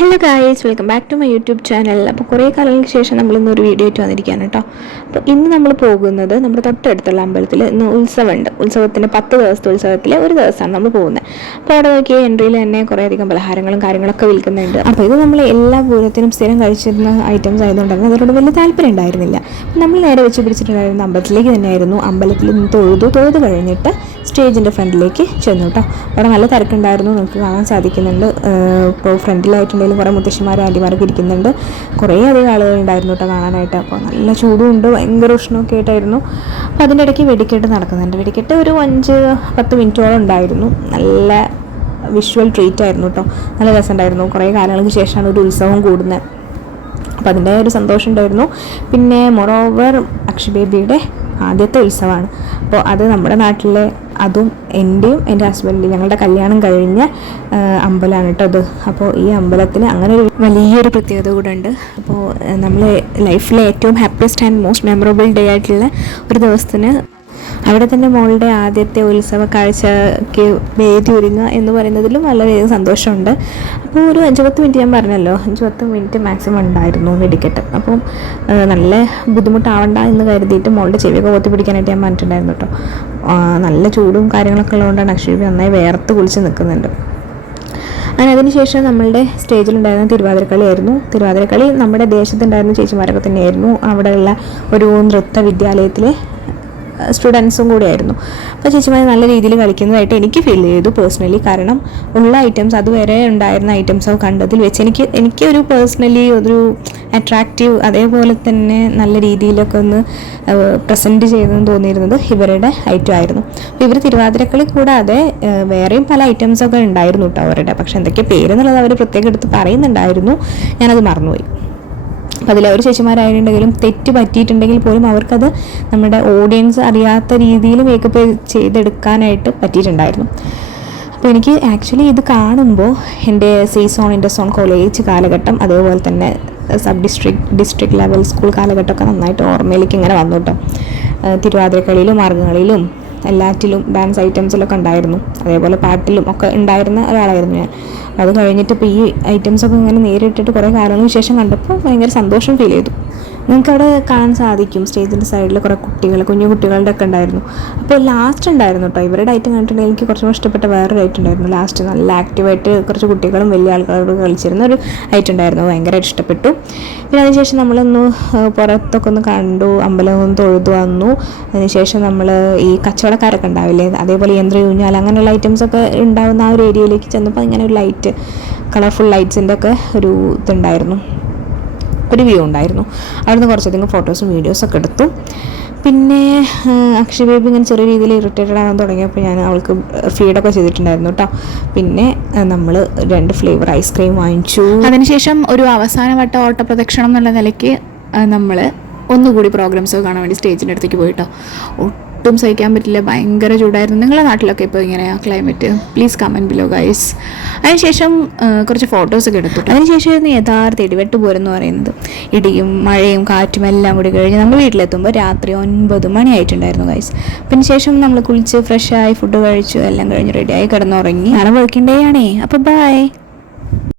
Hello guys, welcome back to my YouTube channel. അപ്പോൾ കുറേ കാലങ്ങൾക്ക് ശേഷം നമ്മളിന്നൊരു വീഡിയോ ആയിട്ട് വന്നിരിക്കുകയാണ് കേട്ടോ. അപ്പോൾ ഇന്ന് നമ്മൾ പോകുന്നത് നമ്മുടെ തൊട്ടടുത്തുള്ള അമ്പലത്തിൽ ഇന്ന് ഉത്സവമുണ്ട്. ഉത്സവത്തിൻ്റെ 10 ദിവസത്തെ ഉത്സവത്തിലെ ഒരു ദിവസമാണ് നമ്മൾ പോകുന്നത്. അപ്പോൾ അവിടെ നോക്കിയാൽ എൻട്രിയിൽ തന്നെ കുറേയധികം പലഹാരങ്ങളും കാര്യങ്ങളൊക്കെ വിൽക്കുന്നുണ്ട്. അപ്പോൾ ഇത് നമ്മൾ എല്ലാ പൂരത്തിനും സ്ഥിരം കഴിച്ചിരുന്ന ഐറ്റംസ് ആയതുകൊണ്ട് തന്നെ അതിനോട് വലിയ താല്പര്യം ഉണ്ടായിരുന്നില്ല. നമ്മൾ നേരെ വെച്ച് പിടിച്ചിട്ടുണ്ടായിരുന്ന അമ്പലത്തിലേക്ക് തന്നെയായിരുന്നു. അമ്പലത്തിൽ നിന്ന് തൊഴുത് കഴിഞ്ഞിട്ട് സ്റ്റേജിൻ്റെ ഫ്രണ്ടിലേക്ക് ചെന്നു കേട്ടോ. അവിടെ നല്ല തിരക്കുണ്ടായിരുന്നു, നമുക്ക് കാണാൻ സാധിക്കുന്നുണ്ട്. ഇപ്പോൾ ഫ്രണ്ടിലായിട്ടുണ്ടെങ്കിലും കുറേ മുത്തശ്ശിമാരും ആൻറ്റിമാരൊക്കെ ഇരിക്കുന്നുണ്ട്. കുറേ അധികം ആളുകളുണ്ടായിരുന്നു കേട്ടോ കാണാനായിട്ട്. അപ്പോൾ നല്ല ചൂടും ഉണ്ട്, ഭയങ്കര ഉഷ്ണമൊക്കെ ആയിട്ടായിരുന്നു. അപ്പോൾ അതിൻ്റെ ഇടയ്ക്ക് വെടിക്കെട്ട് നടക്കുന്നുണ്ട്. വെടിക്കെട്ട് ഒരു 5-10 മിനിറ്റോളം ഉണ്ടായിരുന്നു. നല്ല വിഷ്വൽ ട്രീറ്റ് ആയിരുന്നു കേട്ടോ. നല്ല രസമുണ്ടായിരുന്നു. കുറേ കാലങ്ങൾക്ക് ശേഷമാണ് ഒരു ഉത്സവം കൂടുന്നത്. അപ്പോൾ അതിൻ്റെ ഒരു സന്തോഷം ഉണ്ടായിരുന്നു. പിന്നെ മൊറോവർ അക്ഷയ് ബേബിയുടെ ആദ്യത്തെ ഉത്സവമാണ്. അപ്പോൾ അത് നമ്മുടെ നാട്ടിലെ, അതും എൻ്റെയും എൻ്റെ ഹസ്ബൻഡിൻ്റെയും ഞങ്ങളുടെ കല്യാണം കഴിഞ്ഞ അമ്പലമാണ് കേട്ടോ അത്. അപ്പോൾ ഈ അമ്പലത്തിന് അങ്ങനെ ഒരു വലിയൊരു പ്രത്യേകത കൂടെ ഉണ്ട്. അപ്പോൾ നമ്മൾ ലൈഫിലെ ഏറ്റവും happiest and most memorable day ആയിട്ടുള്ള ഒരു ദിവസത്തിന് അവിടെ തന്നെ മോളുടെ ആദ്യത്തെ ഉത്സവ കാഴ്ചയ്ക്ക് വേദി ഒരുങ്ങുക എന്ന് പറയുന്നതിലും വളരെയധികം സന്തോഷമുണ്ട്. അപ്പോൾ ഒരു 5-10 മിനിറ്റ് ഞാൻ പറഞ്ഞല്ലോ, 5-10 മിനിറ്റ് മാക്സിമം ഉണ്ടായിരുന്നു വെടിക്കെട്ട്. അപ്പം നല്ല ബുദ്ധിമുട്ടാവണ്ട എന്ന് കരുതിയിട്ട് മോളുടെ ചെവിയൊക്കെ കൊത്തി പിടിക്കാനായിട്ട് ഞാൻ പറഞ്ഞിട്ടുണ്ടായിരുന്നു കേട്ടോ. നല്ല ചൂടും കാര്യങ്ങളൊക്കെ ഉള്ളതുകൊണ്ടാണ് അക്ഷയ് നന്നായി വേർത്ത് കുളിച്ച് നിൽക്കുന്നുണ്ട്. അങ്ങനെ അതിനുശേഷം നമ്മളുടെ സ്റ്റേജിലുണ്ടായിരുന്ന തിരുവാതിരക്കളിയായിരുന്നു. തിരുവാതിരക്കളി നമ്മുടെ ദേശത്തുണ്ടായിരുന്ന ചേച്ചിമാരൊക്കെ തന്നെയായിരുന്നു. അവിടെയുള്ള ഒരു നൃത്ത വിദ്യാലയത്തിലെ സ്റ്റുഡൻസും കൂടിയായിരുന്നു. അപ്പോൾ ചേച്ചിമാർ നല്ല രീതിയിൽ കളിക്കുന്നതായിട്ട് എനിക്ക് ഫീൽ ചെയ്തു പേഴ്സണലി. കാരണം ഉള്ള ഐറ്റംസ്, അതുവരെ ഉണ്ടായിരുന്ന ഐറ്റംസ് കണ്ടതിൽ വെച്ച് എനിക്ക് ഒരു പേഴ്സണലി ഒരു അട്രാക്റ്റീവ്, അതേപോലെ തന്നെ നല്ല രീതിയിലൊക്കെ ഒന്ന് പ്രസൻറ്റ് ചെയ്തെന്ന് തോന്നിയിരുന്നത് ഇവരുടെ ഐറ്റം ആയിരുന്നു. അപ്പോൾ ഇവർ തിരുവാതിരക്കളി കൂടാതെ വേറെയും പല ഐറ്റംസൊക്കെ ഉണ്ടായിരുന്നു കേട്ടോ അവരുടെ. പക്ഷെ എന്തൊക്കെ പേരെന്നുള്ളത് അവർ പ്രത്യേകം എടുത്ത് പറയുന്നുണ്ടായിരുന്നു, ഞാനത് മറന്നുപോയി. അപ്പോൾ അതിൽ അവർ ചേച്ചിമാരായിട്ടുണ്ടെങ്കിലും തെറ്റ് പറ്റിയിട്ടുണ്ടെങ്കിൽ പോലും അവർക്കത് നമ്മുടെ ഓഡിയൻസ് അറിയാത്ത രീതിയിൽ മേക്കപ്പ് ചെയ്തെടുക്കാനായിട്ട് പറ്റിയിട്ടുണ്ടായിരുന്നു. അപ്പോൾ എനിക്ക് ആക്ച്വലി ഇത് കാണുമ്പോൾ എൻ്റെ സീസോൺ കോളേജ് കാലഘട്ടം, അതേപോലെ തന്നെ സബ് ഡിസ്ട്രിക്ട് ലെവൽ സ്കൂൾ കാലഘട്ടമൊക്കെ നന്നായിട്ട് ഓർമ്മയിലേക്ക് ഇങ്ങനെ വന്നു കേട്ടോ. തിരുവാതിരക്കളിയിലും മാർഗംകളിയിലും എല്ലാറ്റിലും ഡാൻസ് ഐറ്റംസിലൊക്കെ ഉണ്ടായിരുന്നു. അതേപോലെ പാട്ടിലും ഒക്കെ ഉണ്ടായിരുന്ന ഒരാളായിരുന്നു ഞാൻ. അത് കഴിഞ്ഞിട്ട് ഇപ്പോൾ ഈ ഐറ്റംസൊക്കെ ഇങ്ങനെ നേരിട്ടിട്ട് കുറേ കാലങ്ങൾക്ക് ശേഷം കണ്ടപ്പോൾ ഭയങ്കര സന്തോഷം ഫീൽ ചെയ്തു. നിങ്ങൾക്ക് അവിടെ കാണാൻ സാധിക്കും സ്റ്റേജിൻ്റെ സൈഡിൽ കുറേ കുഞ്ഞു കുട്ടികളുടെ ഒക്കെ ഉണ്ടായിരുന്നു. അപ്പോൾ ലാസ്റ്റ് ഉണ്ടായിരുന്നു കേട്ടോ ഇവരുടെ ഐറ്റം കണ്ടിട്ടുണ്ടെങ്കിൽ എനിക്ക് കുറച്ചും ഇഷ്ടപ്പെട്ട വേറൊരു ഐറ്റം ഉണ്ടായിരുന്നു. ലാസ്റ്റ് നല്ല ആക്റ്റീവായിട്ട് കുറച്ച് കുട്ടികളും വലിയ ആൾക്കാരോട് കളിച്ചിരുന്ന ഒരു ഐറ്റം ഉണ്ടായിരുന്നു. ഭയങ്കരമായിട്ട് ഇഷ്ടപ്പെട്ടു. പിന്നെ അതിനുശേഷം നമ്മളൊന്ന് പുറത്തൊക്കെ ഒന്ന് കണ്ടു, അമ്പലം ഒന്ന് തൊഴുതു വന്നു. അതിനുശേഷം നമ്മൾ ഈ കച്ചവടക്കാരൊക്കെ ഉണ്ടാവില്ലേ, അതേപോലെ യന്ത്രയൂഞ്ഞാൽ അങ്ങനെയുള്ള ഐറ്റംസൊക്കെ ഉണ്ടാകുന്ന ആ ഒരു ഏരിയയിലേക്ക് ചെന്നപ്പോൾ ഇങ്ങനെ ഒരു ലൈറ്റ്, കളർഫുൾ ലൈറ്റ്സിൻ്റെ ഒക്കെ ഒരു ഇതുണ്ടായിരുന്നു, ഒരു വ്യൂ ഉണ്ടായിരുന്നു. അവിടുന്ന് കുറച്ചധികം ഫോട്ടോസും വീഡിയോസൊക്കെ എടുത്തു. പിന്നെ അക്ഷയ് ബേബി ഇങ്ങനെ ചെറിയ രീതിയിൽ ഇറിറ്റേറ്റഡ് ആകാൻ തുടങ്ങിയപ്പോൾ ഞാൻ അവൾക്ക് ഫീഡൊക്കെ ചെയ്തിട്ടുണ്ടായിരുന്നു കേട്ടോ. പിന്നെ നമ്മൾ 2 ഫ്ലേവർ ഐസ്ക്രീം വാങ്ങിച്ചു. അതിനുശേഷം ഒരു അവസാനവട്ട ഓട്ടപ്രദക്ഷിണം എന്നുള്ള നിലയ്ക്ക് നമ്മൾ ഒന്നുകൂടി പ്രോഗ്രാംസ് കാണാൻ വേണ്ടി സ്റ്റേജിൻ്റെ അടുത്തേക്ക് പോയിട്ടോ. ഒട്ടും സഹിക്കാൻ പറ്റില്ല, ഭയങ്കര ചൂടായിരുന്നു. നിങ്ങളുടെ നാട്ടിലൊക്കെ ഇപ്പോൾ ഇങ്ങനെയാണ് climate? Please comment below guys. അതിനുശേഷം കുറച്ച് ഫോട്ടോസൊക്കെ എടുത്തു. അതിനുശേഷം യഥാർത്ഥ ഇടിവെട്ട് പോരെന്ന് പറയുന്നത്. ഇടിയും മഴയും കാറ്റും എല്ലാം കൂടി കഴിഞ്ഞ് നമ്മൾ വീട്ടിലെത്തുമ്പോൾ രാത്രി 9 മണി ആയിട്ടുണ്ടായിരുന്നു ഗൈസ്. പിന്നെ ശേഷം നമ്മൾ കുളിച്ച് ഫ്രഷായി ഫുഡ് കഴിച്ചു, എല്ലാം കഴിഞ്ഞ് റെഡിയായി കിടന്നുറങ്ങി. നാളെ വർക്കിംഗ് ഡേ ആണേ. അപ്പോൾ ബൈ.